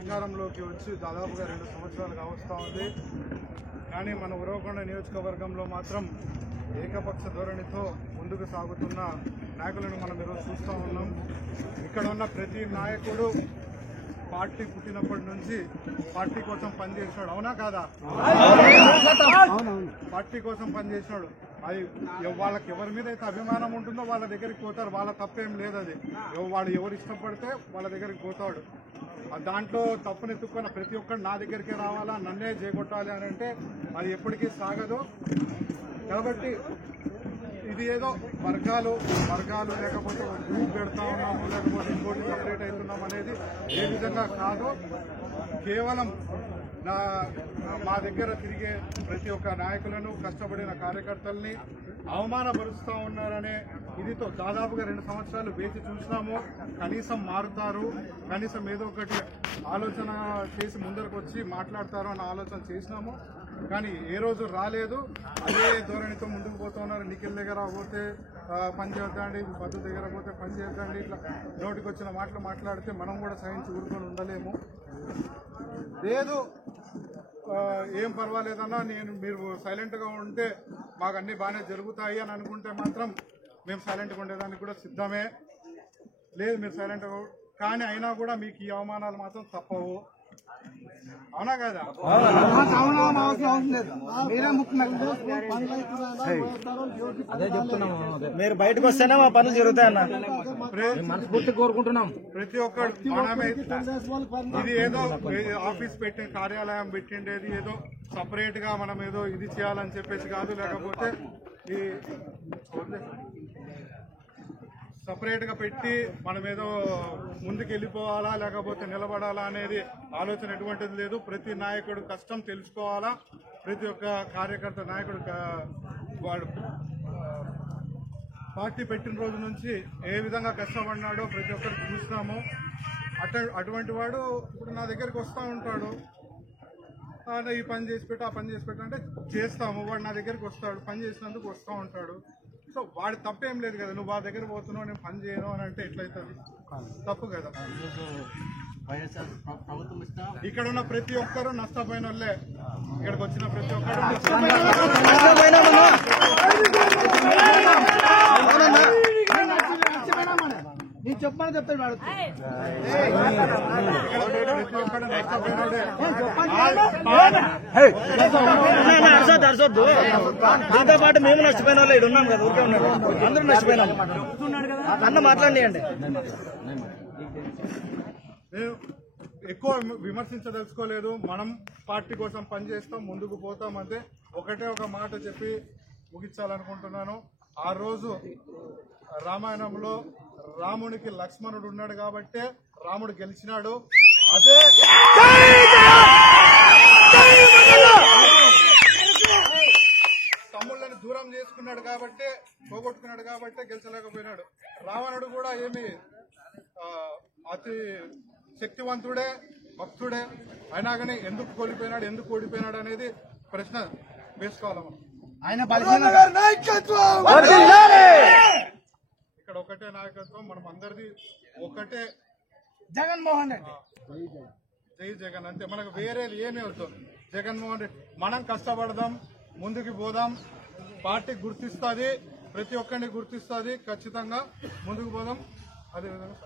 అధికారంలోకి వచ్చి దాదాపుగా 2 సంవత్సరాలు కావస్తా ఉంది. కానీ మన ఉరవకొండ నియోజకవర్గంలో మాత్రం ఏకపక్ష ధోరణితో ముందుకు సాగుతున్న నాయకులను మనం ఈరోజు చూస్తూ ఉన్నాం. ఇక్కడ ఉన్న ప్రతి నాయకుడు పార్టీ పుట్టినప్పటి నుంచి పార్టీ కోసం పనిచేసినాడు, అవునా కాదా? పార్టీ కోసం పనిచేసినాడు. అది వాళ్ళకి ఎవరి మీద అయితే అభిమానం ఉంటుందో వాళ్ళ దగ్గరికి పోతారు, వాళ్ళ తప్పేం లేదు. అది వాడు ఎవరు ఇష్టపడితే వాళ్ళ దగ్గరికి పోతాడు. దాంట్లో తప్పునెత్తుకున్న ప్రతి ఒక్కరు నా దగ్గరికే రావాలా, నన్నే చేకొట్టాలి అని అంటే అది ఎప్పటికీ సాగదు. కాబట్టి ఇది ఏదో వర్గాలు లేకపోతే గ్రూప్ పెడతా ఉన్నాము, లేకపోతే ఇంకోటి సపరేట్ అవుతున్నాం అనేది ఏ విధంగా కాదు. కేవలం మా దగ్గర తిరిగే ప్రతి ఒక్క నాయకులను, కష్టపడిన కార్యకర్తల్ని అవమానపరుస్తూ ఉన్నారనే ఇదితో దాదాపుగా 2 సంవత్సరాలు వేచి చూసినాము. కనీసం మారుతారు, కనీసం ఏదో ఒకటి ఆలోచన చేసి ముందరకు వచ్చి మాట్లాడతారు అన్న ఆలోచన చేసినాము. కానీ ఏ రోజు రాలేదు. అదే ధోరణితో ముందుకు పోతూ ఉన్నారు. నిఖిల్ దగ్గర పోతే పని చేద్దండి, మధు దగ్గర పోతే పని చేద్దండి, ఇట్లా నోటికి వచ్చిన మాటలు మాట్లాడితే మనం కూడా సహించి ఊరుకొని ఉండలేము. లేదు ఏం పర్వాలేదన్నా, మీరు సైలెంట్గా ఉంటే మాకు అన్నీ బాగానే జరుగుతాయి అని అనుకుంటే మాత్రం మేము సైలెంట్గా ఉండేదానికి కూడా సిద్ధమే. లేదు మీరు సైలెంట్గా, కానీ అయినా కూడా మీకు ఈ అవమానాలు మాత్రం తప్పవు, అవునా కదా? అదే చెప్తున్నాము, మీరు బయటకు వస్తేనే మా పనులు జరుగుతాయన్న మనస్ఫూర్తి కోరుకుంటున్నాం. ప్రతి ఒక్కరు మనమే ఇది ఏదో ఆఫీస్ పెట్టిన కార్యాలయం పెట్టిండేది ఏదో సపరేట్ గా మనం ఏదో ఇది చేయాలని చెప్పేసి కాదు, లేకపోతే ఈ సపరేట్ గా పెట్టి మనం ఏదో ముందుకు వెళ్ళిపోవాలా లేకపోతే నిలబడాలా అనేది ఆలోచన ఎటువంటిది లేదు. ప్రతి నాయకుడు కష్టం తెలుసుకోవాలా. ప్రతి ఒక్క కార్యకర్త నాయకుడు వాడు పార్టీ పెట్టిన రోజు నుంచి ఏ విధంగా కష్టపడినాడో ప్రతి ఒక్కరికి చూసినాము. అటువంటి వాడు ఇప్పుడు నా దగ్గరికి వస్తూ ఉంటాడు, ఈ పని చేసి పెట్టు ఆ పని చేసి పెట్టు అంటే చేస్తాము. వాడు నా దగ్గరికి వస్తాడు, పని చేసినందుకు వస్తూ ఉంటాడు. సో వాడి తప్పేం లేదు కదా. నువ్వు వాళ్ళ దగ్గర పోతున్నావు, నేను పని చేయను అని అంటే ఎట్లయితుంది? తప్పు కదా. ఇక్కడ ఉన్న ప్రతి ఒక్కరు నష్టపోయిన వాళ్ళే. ఇక్కడికి వచ్చిన ప్రతి ఒక్కరు చెప్పని చెప్తాడు వాడు. ప్రతి ఒక్కరు నష్టపోయినోడే. అరసొద్దు, దీంతో పాటు మేము నష్టపోయిన వాళ్ళు ఇక్కడ ఉన్నాం కదా, ఊరికే ఉన్నారు, అందరూ నష్టపోయినాము. అన్న మాట్లాడియండి. ఎక్కువ విమర్శించదలుచుకోలేదు. మనం పార్టీ కోసం పనిచేస్తాం, ముందుకు పోతాం. అంతే. ఒకటే ఒక మాట చెప్పి ముగించాలనుకుంటున్నాను. ఆ రోజు రామాయణంలో రామునికి లక్ష్మణుడు ఉన్నాడు కాబట్టే రాముడు గెలిచినాడు. అదే తమ్ముళ్ళని దూరం చేసుకున్నాడు కాబట్టే, పోగొట్టుకున్నాడు కాబట్టే గెలిచలేకపోయినాడు. రావణుడు కూడా ఏమి అతి శక్తివంతుడే, భక్తుడే, అయినా కానీ ఎందుకు కోల్పోయినాడు, ఎందుకు ఓడిపోయినాడు అనేది ప్రశ్న వేసుకోవాలి మనం. ఇక్కడ ఒకటే నాయకత్వం, మనం అందరిది ఒకటే, జగన్మోహన్ రెడ్డి. జై జగన్ అంతే. మనకు వేరేది ఏమీ వద్దు. జగన్మోహన్ రెడ్డి. మనం కష్టపడదాం, ముందుకు పోదాం. పార్టీ గుర్తిస్తుంది, ప్రతి ఒక్కరిని గుర్తిస్తుంది. ఖచ్చితంగా ముందుకు పోదాం. అదేవిధంగా